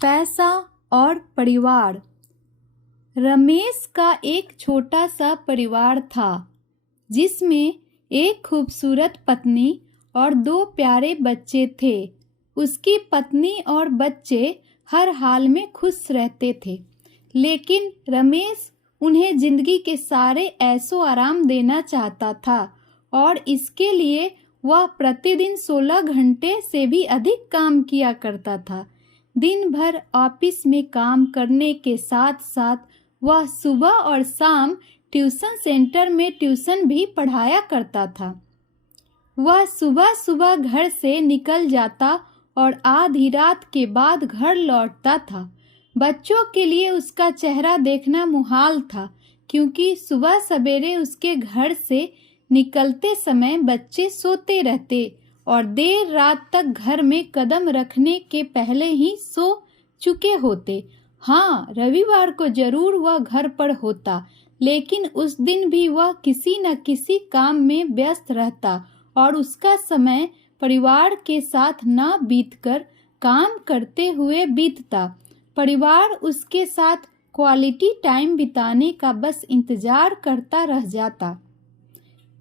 पैसा और परिवार। रमेश का एक छोटा सा परिवार था जिसमें एक खूबसूरत पत्नी और 2 प्यारे बच्चे थे। उसकी पत्नी और बच्चे हर हाल में खुश रहते थे, लेकिन रमेश उन्हें जिंदगी के सारे ऐशो आराम देना चाहता था और इसके लिए वह प्रतिदिन 16 घंटे से भी अधिक काम किया करता था। दिन भर ऑफिस में काम करने के साथ साथ वह सुबह और शाम ट्यूशन सेंटर में ट्यूशन भी पढ़ाया करता था। वह सुबह सुबह घर से निकल जाता और आधी रात के बाद घर लौटता था। बच्चों के लिए उसका चेहरा देखना मुहाल था, क्योंकि सुबह सवेरे उसके घर से निकलते समय बच्चे सोते रहते और देर रात तक घर में कदम रखने के पहले ही सो चुके होते। हाँ, रविवार को जरूर वह घर पर होता, लेकिन उस दिन भी वह किसी न किसी काम में व्यस्त रहता और उसका समय परिवार के साथ न बीतकर काम करते हुए बीतता। परिवार उसके साथ क्वालिटी टाइम बिताने का बस इंतजार करता रह जाता।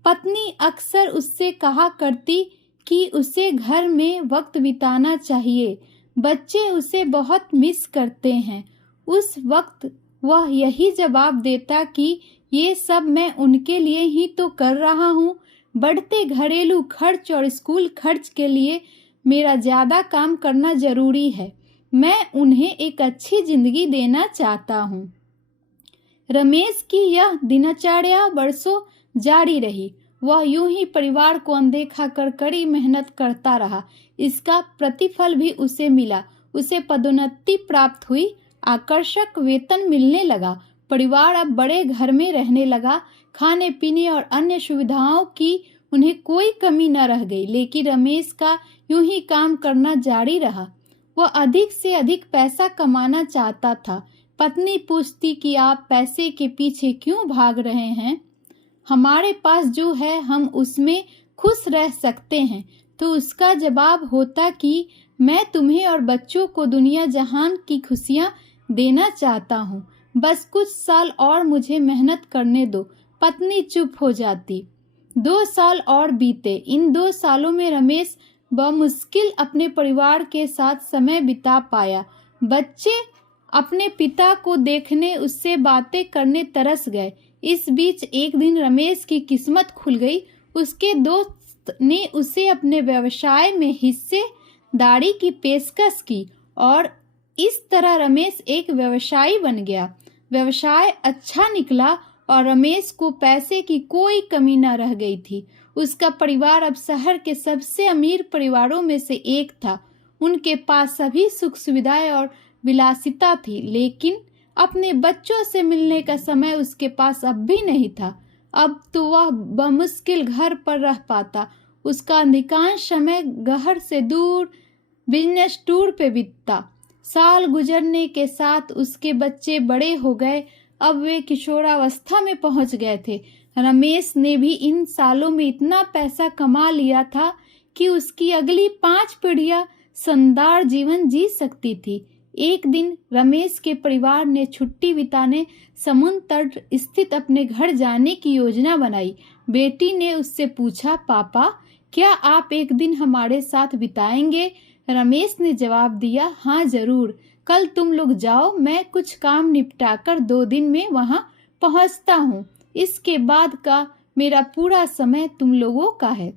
पत्नी अक्सर उससे कहा करती कि उसे घर में वक्त बिताना चाहिए, बच्चे उसे बहुत मिस करते हैं। उस वक्त वह यही जवाब देता कि ये सब मैं उनके लिए ही तो कर रहा हूँ। बढ़ते घरेलू खर्च और स्कूल खर्च के लिए मेरा ज़्यादा काम करना जरूरी है। मैं उन्हें एक अच्छी जिंदगी देना चाहता हूँ। रमेश की यह दिनचर्या वर्षों जारी रही। वह यूं ही परिवार को अनदेखा कर कड़ी मेहनत करता रहा। इसका प्रतिफल भी उसे मिला। उसे पदोन्नति प्राप्त हुई, आकर्षक वेतन मिलने लगा। परिवार अब बड़े घर में रहने लगा। खाने पीने और अन्य सुविधाओं की उन्हें कोई कमी न रह गई। लेकिन रमेश का यूं ही काम करना जारी रहा। वह अधिक से अधिक पैसा कमाना चाहता था। पत्नी पूछती कि आप पैसे के पीछे क्यों भाग रहे हैं? हमारे पास जो है हम उसमें खुश रह सकते हैं। तो उसका जवाब होता कि मैं तुम्हें और बच्चों को दुनिया जहान की खुशियां देना चाहता हूँ। बस कुछ साल और मुझे मेहनत करने दो। पत्नी चुप हो जाती। 2 साल और बीते। इन 2 सालों में रमेश बमुश्किल अपने परिवार के साथ समय बिता पाया। बच्चे अपने पिता को देखने, उससे बातें करने तरस गए। इस बीच एक दिन रमेश की किस्मत खुल गई। उसके दोस्त ने उसे अपने व्यवसाय में हिस्सेदारी की पेशकश की और इस तरह रमेश एक व्यवसायी बन गया। व्यवसाय अच्छा निकला और रमेश को पैसे की कोई कमी न रह गई थी। उसका परिवार अब शहर के सबसे अमीर परिवारों में से एक था। उनके पास सभी सुख सुविधाएं और विलासिता थी, लेकिन अपने बच्चों से मिलने का समय उसके पास अब भी नहीं था। अब तो वह बमुश्किल घर पर रह पाता। उसका अधिकांश समय घर से दूर बिजनेस टूर पे बीतता। साल गुजरने के साथ उसके बच्चे बड़े हो गए। अब वे किशोरावस्था में पहुंच गए थे। रमेश ने भी इन सालों में इतना पैसा कमा लिया था कि उसकी अगली 5 पीढ़ियां शानदार जीवन जी सकती थी। एक दिन रमेश के परिवार ने छुट्टी बिताने समुद्र तट स्थित अपने घर जाने की योजना बनाई। बेटी ने उससे पूछा, पापा क्या आप एक दिन हमारे साथ बिताएंगे? रमेश ने जवाब दिया, हाँ जरूर, कल तुम लोग जाओ, मैं कुछ काम निपटाकर 2 दिन में वहां पहुंचता हूँ। इसके बाद का मेरा पूरा समय तुम लोगों का है।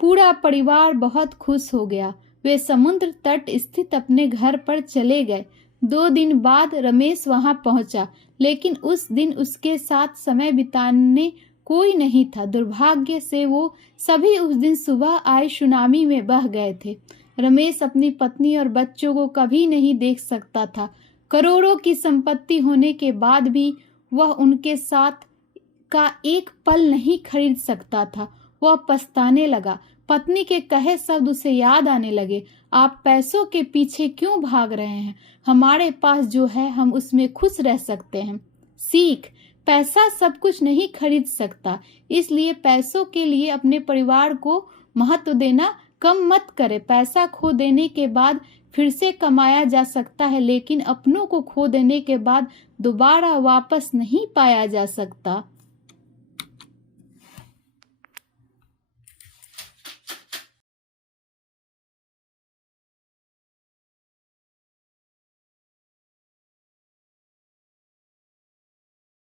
पूरा परिवार बहुत खुश हो गया। वे समुद्र तट स्थित अपने घर पर चले गए। 2 दिन बाद रमेश वहां पहुंचा, लेकिन उस दिन उसके साथ समय बिताने कोई नहीं था। दुर्भाग्य से वो सभी उस दिन सुबह आए सुनामी में बह गए थे। रमेश अपनी पत्नी और बच्चों को कभी नहीं देख सकता था। करोड़ों की संपत्ति होने के बाद भी वह उनके साथ का एक पल नहीं खरीद सकता था। वह पछताने लगा। पत्नी के कहे शब्द उसे याद आने लगे। आप पैसों के पीछे क्यों भाग रहे हैं? हमारे पास जो है हम उसमें खुश रह सकते हैं। सीख, पैसा सब कुछ नहीं खरीद सकता, इसलिए पैसों के लिए अपने परिवार को महत्व देना कम मत करे। पैसा खो देने के बाद फिर से कमाया जा सकता है, लेकिन अपनों को खो देने के बाद दोबारा वापस नहीं पाया जा सकता।